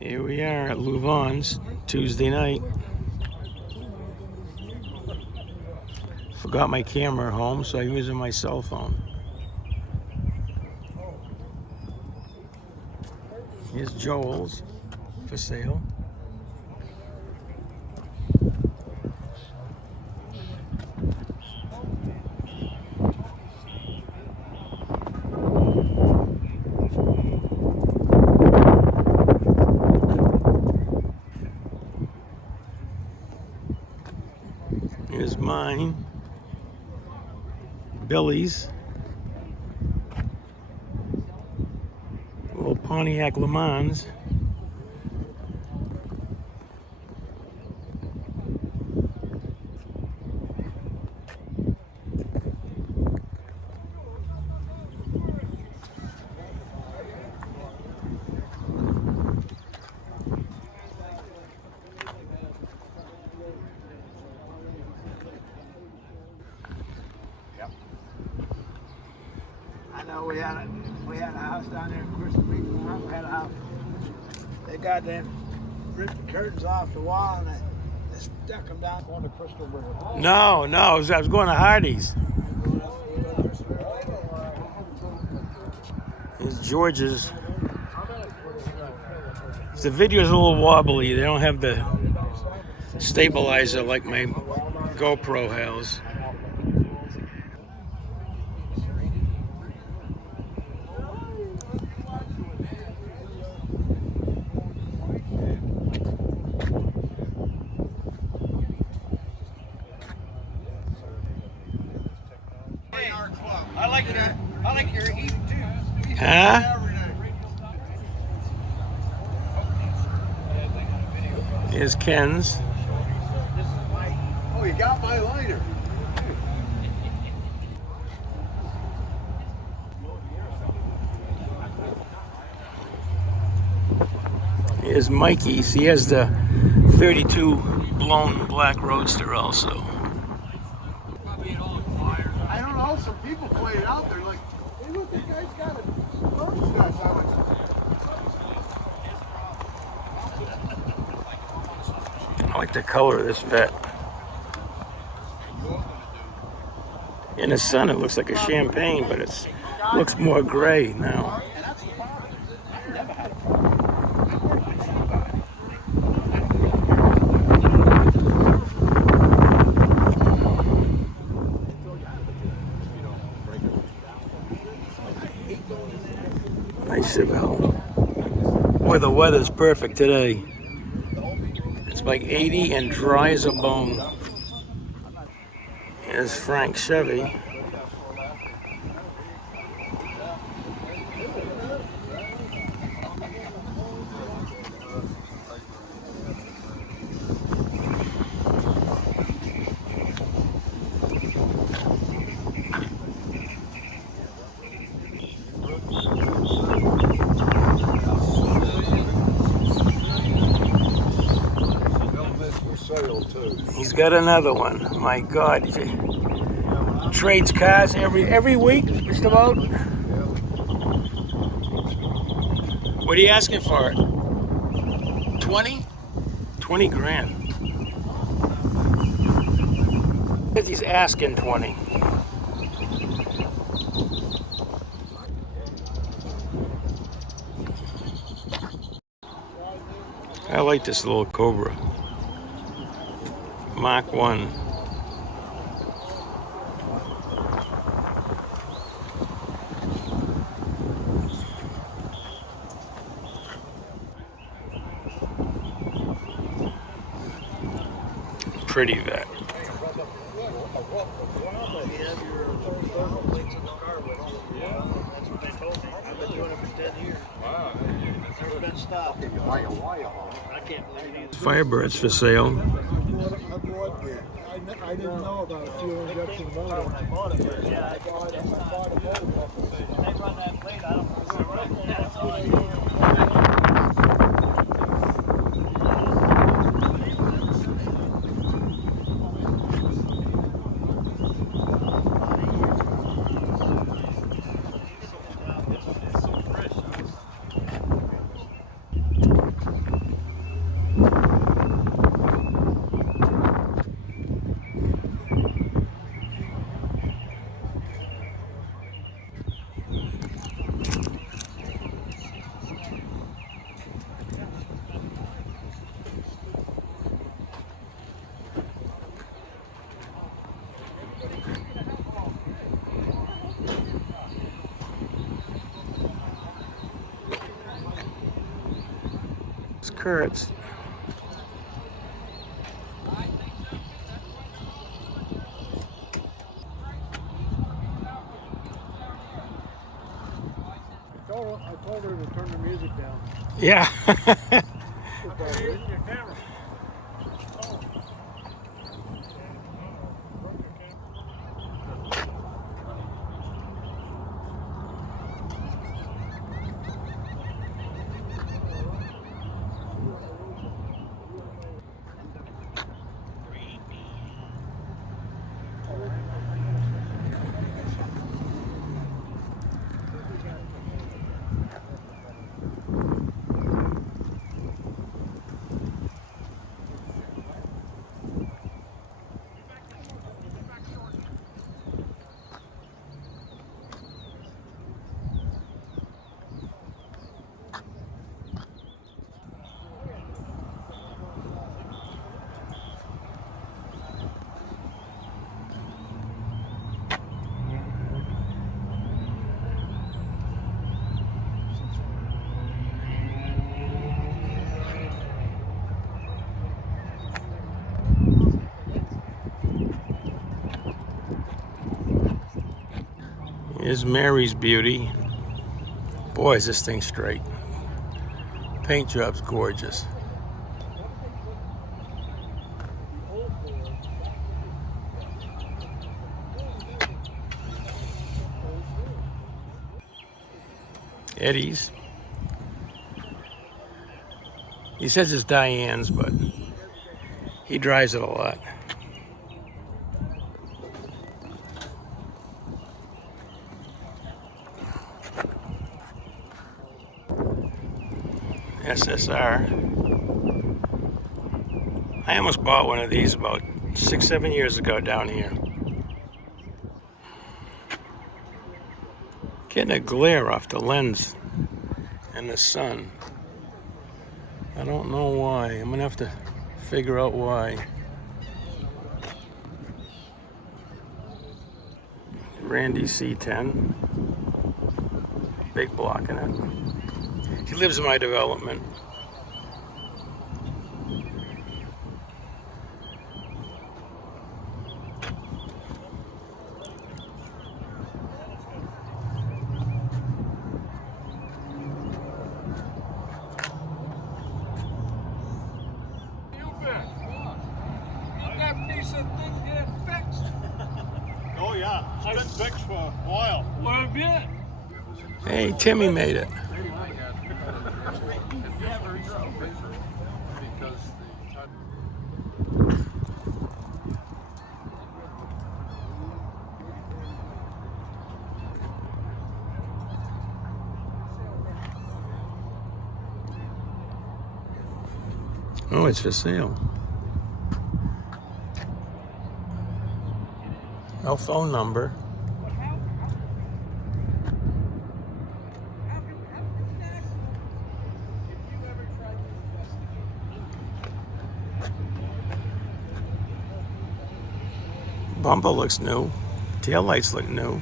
Here we are at Louvonne's Tuesday night. Forgot my camera at home, so I'm using my cell phone. Here's Joel's for sale. Here's mine. Billy's. Little Pontiac Le Mans. I know we had a house down there in Crystal Beach. We had a house. They got them ripped the curtains off the wall and they stuck them down on the Crystal River. No, I was going to Hardee's. Here's George's. The video's a little wobbly. They don't have the stabilizer like my GoPro has. I like your eating too. Huh? Here's Ken's. Oh, you got my lighter. Here's Mikey's. He has the 32 blown black roadster also. I don't know, some people played it out there like, hey look, that guy's got a bird's nest on it. I like the color of this vet. In the sun it looks like a champagne, but it looks more gray now. Nice Chevelle. Boy, the weather's perfect today. It's like 80 and dry as a bone. Here's Frank Chevy. He's got another one. My God, he trades cars every week, just about. What are you asking for it? 20? 20 grand. He's asking 20. I like this little Cobra. Mach 1. Pretty vet. Firebirds for sale. I didn't know about a fuel injection motor. When I bought it, yeah, I bought it. They run that blade out. It's so fresh. Kurtz. I told her to turn the music down. Yeah. Here's Mary's Beauty. Boy, is this thing straight. Paint job's gorgeous. Eddie's. He says it's Diane's, but he drives it a lot. SSR. I almost bought one of these about 6-7 years ago down here. Getting a glare off the lens in the sun. I don't know why. I'm gonna have to figure out why. Randy C10. Big block in it. He lives in my development. Oh yeah, it's been fixed for a while. Well, a bit. Hey, Timmy made it. Oh, it's for sale. No phone number. Bumper looks new. Tail lights look new.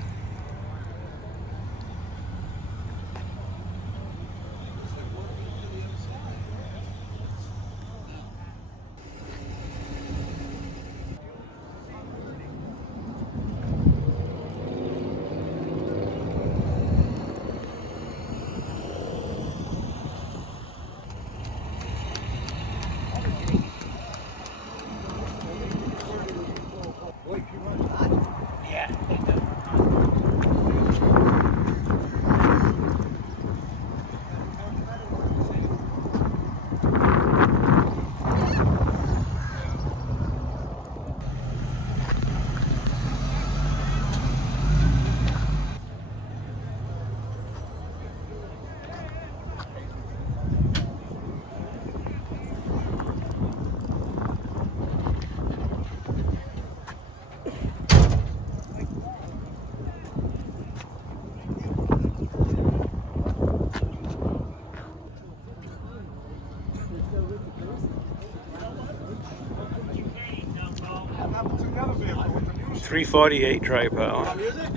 $348 tripod. Music?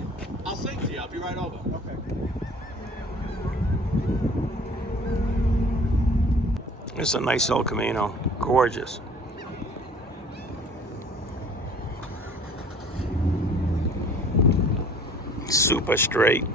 I'll sing to you. I'll be right over. Okay. It's a nice El Camino. Gorgeous. Super straight.